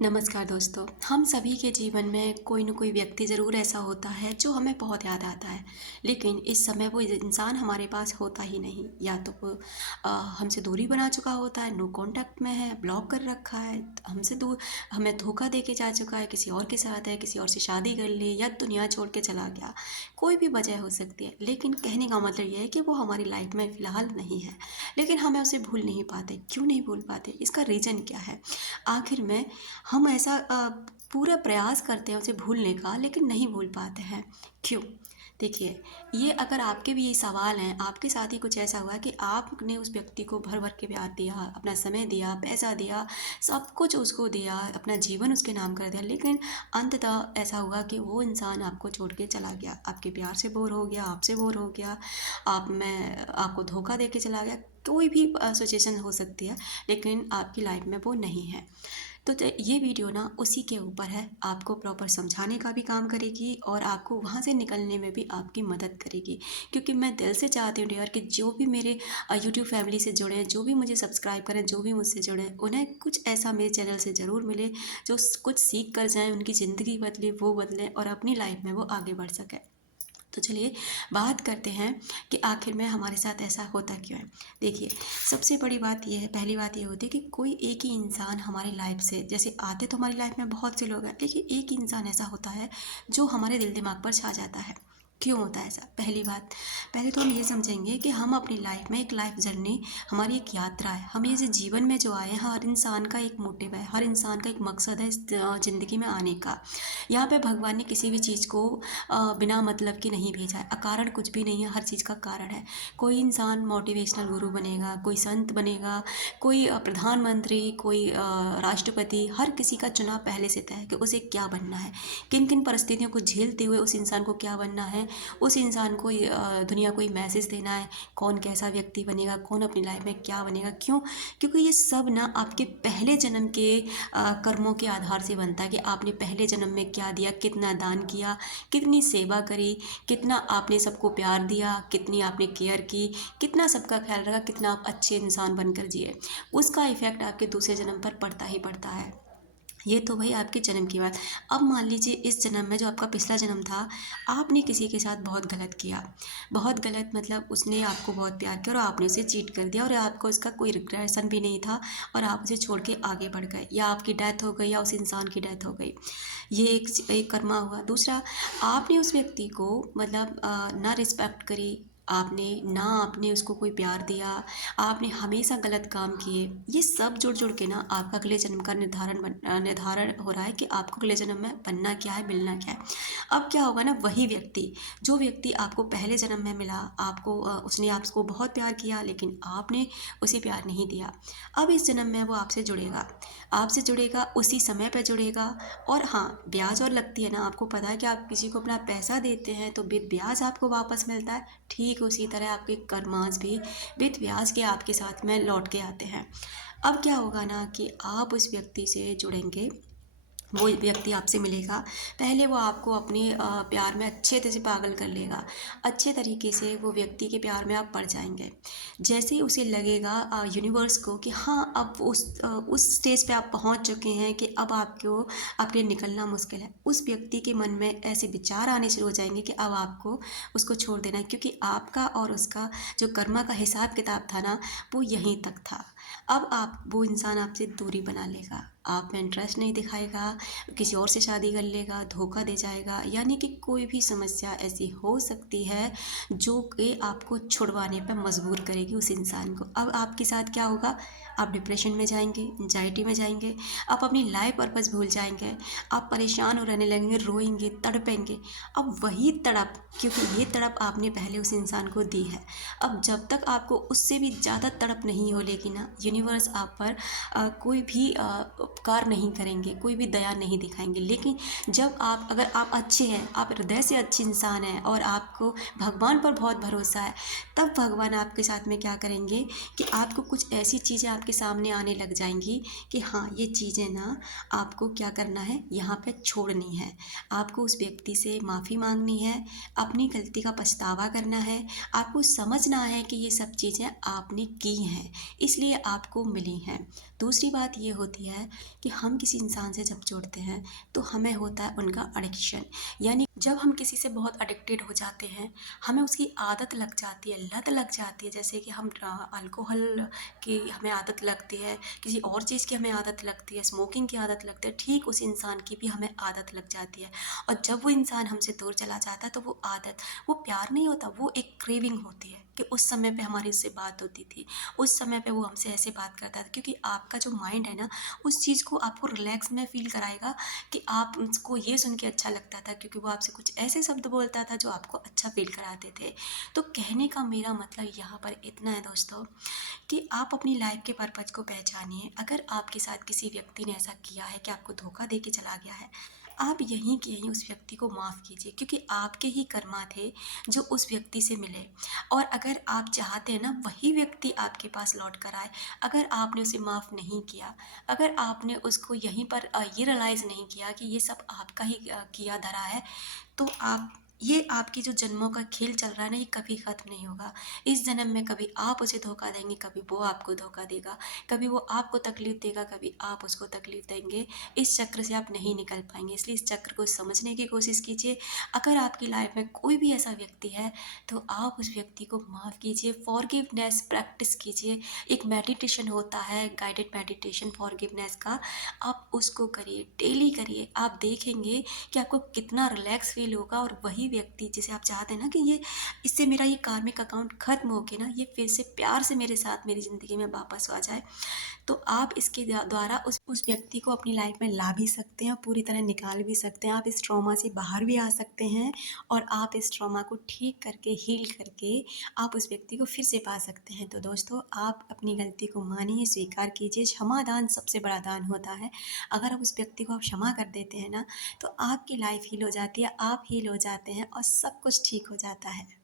नमस्कार दोस्तों। हम सभी के जीवन में कोई न कोई व्यक्ति ज़रूर ऐसा होता है जो हमें बहुत याद आता है, लेकिन इस समय वो इंसान हमारे पास होता ही नहीं। या तो वो हमसे दूरी बना चुका होता है, नो कॉन्टैक्ट में है, ब्लॉक कर रखा है, हमसे दूर, हमें धोखा दे के जा चुका है, किसी और के साथ है, किसी और से शादी कर ली या दुनिया छोड़ के चला गया। कोई भी वजह हो सकती है, लेकिन कहने का मतलब ये है कि वो हमारी लाइफ में फ़िलहाल नहीं है, लेकिन हमें उसे भूल नहीं पाते। क्यों नहीं भूल पाते? इसका रीज़न क्या है? आखिर में हम ऐसा पूरा प्रयास करते हैं उसे भूलने का, लेकिन नहीं भूल पाते हैं। क्यों? देखिए, ये अगर आपके भी ये सवाल हैं, आपके साथ ही कुछ ऐसा हुआ है कि आपने उस व्यक्ति को भर-भर के प्यार दिया, अपना समय दिया, पैसा दिया, सब कुछ उसको दिया, अपना जीवन उसके नाम कर दिया, लेकिन अंततः ऐसा हुआ कि वो इंसान आपको छोड़ के चला गया। आपके प्यार से बोर हो गया, आपसे बोर हो गया, आपको धोखा दे के चला गया। कोई भी सिचुएशन हो सकती है, लेकिन आपकी लाइफ में वो नहीं है। तो ये वीडियो ना उसी के ऊपर है, आपको प्रॉपर समझाने का भी काम करेगी और आपको वहाँ से निकलने में भी आपकी मदद करेगी। क्योंकि मैं दिल से चाहती हूँ डियर कि जो भी मेरे यूट्यूब फैमिली से जुड़े हैं, जो भी मुझे सब्सक्राइब करें, जो भी मुझसे जुड़े हैं, उन्हें कुछ ऐसा मेरे चैनल से ज़रूर मिले जो कुछ सीख कर जाएँ, उनकी ज़िंदगी बदले, वो बदलें और अपनी लाइफ में वो आगे बढ़ सकें। तो चलिए बात करते हैं कि आखिर में हमारे साथ ऐसा होता क्यों है। देखिए, सबसे बड़ी बात ये है, पहली बात ये होती है कि कोई एक ही इंसान हमारी लाइफ से, जैसे आते तो हमारी लाइफ में बहुत से लोग हैं, लेकिन एक ही इंसान ऐसा होता है जो हमारे दिल दिमाग पर छा जाता है। क्यों होता है ऐसा? पहली बात, पहले तो हम ये समझेंगे कि हम अपनी लाइफ में एक लाइफ जर्नी, हमारी एक यात्रा है। हम ये जो जीवन में जो आए हैं, हर इंसान का एक मोटिव है, हर इंसान का एक मकसद है इस ज़िंदगी में आने का। यहाँ पे भगवान ने किसी भी चीज़ को बिना मतलब के नहीं भेजा है। अकारण कुछ भी नहीं है, हर चीज़ का कारण है। कोई इंसान मोटिवेशनल गुरु बनेगा, कोई संत बनेगा, कोई प्रधानमंत्री, कोई राष्ट्रपति, हर किसी का चुनाव पहले से तय है कि उसे क्या बनना है, किन किन परिस्थितियों को झेलते हुए उस इंसान को क्या बनना है। उस इंसान को दुनिया को ये मैसेज देना है, कौन कैसा व्यक्ति बनेगा, कौन अपनी लाइफ में क्या बनेगा। क्यों? क्योंकि ये सब ना आपके पहले जन्म के कर्मों के आधार से बनता है कि आपने पहले जन्म में क्या दिया, कितना दान किया, कितनी सेवा करी, कितना आपने सबको प्यार दिया, कितनी आपने केयर की, कितना सबका ख्याल रखा, कितना आप अच्छे इंसान बनकर जिए। उसका इफ़ेक्ट आपके दूसरे जन्म पर पड़ता ही पड़ता है। ये तो भाई आपके जन्म की बात। अब मान लीजिए इस जन्म में, जो आपका पिछला जन्म था, आपने किसी के साथ बहुत गलत किया। बहुत गलत मतलब उसने आपको बहुत प्यार किया और आपने उसे चीट कर दिया और आपको इसका कोई रिग्रेशन भी नहीं था और आप उसे छोड़ के आगे बढ़ गए, या आपकी डेथ हो गई या उस इंसान की डेथ हो गई। ये एक कर्मा हुआ। दूसरा, आपने उस व्यक्ति को मतलब ना रिस्पेक्ट करी, आपने उसको कोई प्यार दिया, आपने हमेशा गलत काम किए। ये सब जुड़ के ना आपका अगले जन्म का निर्धारण हो रहा है कि आपको अगले जन्म में बनना क्या है, मिलना क्या है। अब क्या होगा ना, वही व्यक्ति, जो व्यक्ति आपको पहले जन्म में मिला, उसने आपको बहुत प्यार किया, लेकिन आपने उसे प्यार नहीं दिया। अब इस जन्म में वो आपसे जुड़ेगा, उसी समय पे जुड़ेगा। और हाँ, ब्याज और लगती है ना, आपको पता है कि आप किसी को अपना पैसा देते हैं तो विद ब्याज आपको वापस मिलता है। ठीक उसी तरह आपके कर्मास भी विद ब्याज के आपके साथ में लौट के आते हैं। अब क्या होगा ना कि आप उस व्यक्ति से जुड़ेंगे, वो व्यक्ति आपसे मिलेगा। पहले वो आपको अपने प्यार में अच्छे तरह से पागल कर लेगा। अच्छे तरीके से वो व्यक्ति के प्यार में आप पड़ जाएंगे। जैसे ही उसे लगेगा यूनिवर्स को कि हाँ, अब उस स्टेज पे आप पहुंच चुके हैं कि अब आपको आपके निकलना मुश्किल है, उस व्यक्ति के मन में ऐसे विचार आने शुरू हो जाएंगे कि अब आपको उसको छोड़ देना है, क्योंकि आपका और उसका जो कर्मा का हिसाब किताब था ना, वो यहीं तक था। अब वो इंसान आपसे दूरी बना लेगा, आप में इंटरेस्ट नहीं दिखाएगा, किसी और से शादी कर लेगा, धोखा दे जाएगा। यानी कि कोई भी समस्या ऐसी हो सकती है जो कि आपको छुड़वाने पर मजबूर करेगी उस इंसान को। अब आपके साथ क्या होगा? आप डिप्रेशन में जाएंगे, एंजाइटी में जाएंगे, आप अपनी लाइफ पर्पस भूल जाएंगे, आप परेशान हो रहने लगेंगे, रोएंगे, तड़पेंगे। अब वही तड़प, क्योंकि ये तड़प आपने पहले उस इंसान को दी है, अब जब तक आपको उससे भी ज़्यादा तड़प नहीं हो लेगी ना, यूनिवर्स आप पर कोई भी उपकार नहीं करेंगे, कोई भी दया नहीं दिखाएंगे। लेकिन जब अगर आप अच्छे हैं, आप हृदय से अच्छे इंसान हैं और आपको भगवान पर बहुत भरोसा है, तब भगवान आपके साथ में क्या करेंगे कि आपको कुछ ऐसी चीज़ें आपके आपके सामने आने लग जाएंगी कि हाँ, ये चीज़ें ना आपको क्या करना है, यहाँ पे छोड़नी है। आपको उस व्यक्ति से माफ़ी मांगनी है, अपनी गलती का पछतावा करना है, आपको समझना है कि ये सब चीज़ें आपने की हैं, इसलिए आपको मिली हैं। दूसरी बात ये होती है कि हम किसी इंसान से जब जुड़ते हैं तो हमें होता है उनका एडिक्शन, यानी जब हम किसी से बहुत एडिक्टेड हो जाते हैं, हमें उसकी आदत लग जाती है, लत लग जाती है। जैसे कि हम अल्कोहल की हमें आदत लगती है, किसी और चीज़ की हमें आदत लगती है, स्मोकिंग की आदत लगती है, ठीक उस इंसान की भी हमें आदत लग जाती है। और जब वो इंसान हमसे दूर चला जाता है तो वो आदत, वो प्यार नहीं होता, वो एक क्रेविंग होती है कि उस समय पे हमारी उससे बात होती थी, उस समय पे वो हमसे ऐसे बात करता था, क्योंकि आपका जो माइंड है ना, उस चीज़ को आपको रिलैक्स में फ़ील कराएगा कि आप उसको ये सुन के अच्छा लगता था, क्योंकि वो आपसे कुछ ऐसे शब्द बोलता था जो आपको अच्छा फ़ील कराते थे। तो कहने का मेरा मतलब यहाँ पर इतना है दोस्तों, कि आप अपनी लाइफ के पर्पज़ को पहचानिए। अगर आपके साथ किसी व्यक्ति ने ऐसा किया है कि आपको धोखा दे के चला गया है, आप यहीं के यहीं उस व्यक्ति को माफ़ कीजिए, क्योंकि आपके ही कर्मा थे जो उस व्यक्ति से मिले। और अगर आप चाहते हैं ना वही व्यक्ति आपके पास लौट कर आए, अगर आपने उसे माफ़ नहीं किया, अगर आपने उसको यहीं पर ये रियलाइज़ नहीं किया कि ये सब आपका ही किया धरा है, तो आप, ये आपकी जो जन्मों का खेल चल रहा है ना, ये कभी ख़त्म नहीं होगा। इस जन्म में कभी आप उसे धोखा देंगे, कभी वो आपको धोखा देगा, कभी वो आपको तकलीफ़ देगा, कभी आप उसको तकलीफ़ देंगे। इस चक्र से आप नहीं निकल पाएंगे, इसलिए इस चक्र को समझने की कोशिश कीजिए। अगर आपकी लाइफ में कोई भी ऐसा व्यक्ति है तो आप उस व्यक्ति को माफ़ कीजिए, फॉरगिवनेस प्रैक्टिस कीजिए। एक मेडिटेशन होता है, गाइडेड मेडिटेशन फॉरगिवनेस का, आप उसको करिए, डेली करिए। आप देखेंगे कि आपको कितना रिलैक्स फील होगा, और वही व्यक्ति जिसे आप चाहते हैं ना कि ये, इससे मेरा ये कार्मिक अकाउंट ख़त्म हो के ना ये फिर से प्यार से मेरे साथ मेरी ज़िंदगी में वापस आ जाए, तो आप इसके द्वारा उस व्यक्ति को अपनी लाइफ में ला भी सकते हैं, पूरी तरह निकाल भी सकते हैं। आप इस ट्रॉमा से बाहर भी आ सकते हैं, और आप इस ट्रॉमा को ठीक करके, हील करके आप उस व्यक्ति को फिर से पा सकते हैं। तो दोस्तों, आप अपनी गलती को मानिए, स्वीकार कीजिए। क्षमा दान सबसे बड़ा दान होता है। अगर आप उस व्यक्ति को आप क्षमा कर देते हैं ना, तो आपकी लाइफ हील हो जाती है, आप हील हो जाते हैं और सब कुछ ठीक हो जाता है।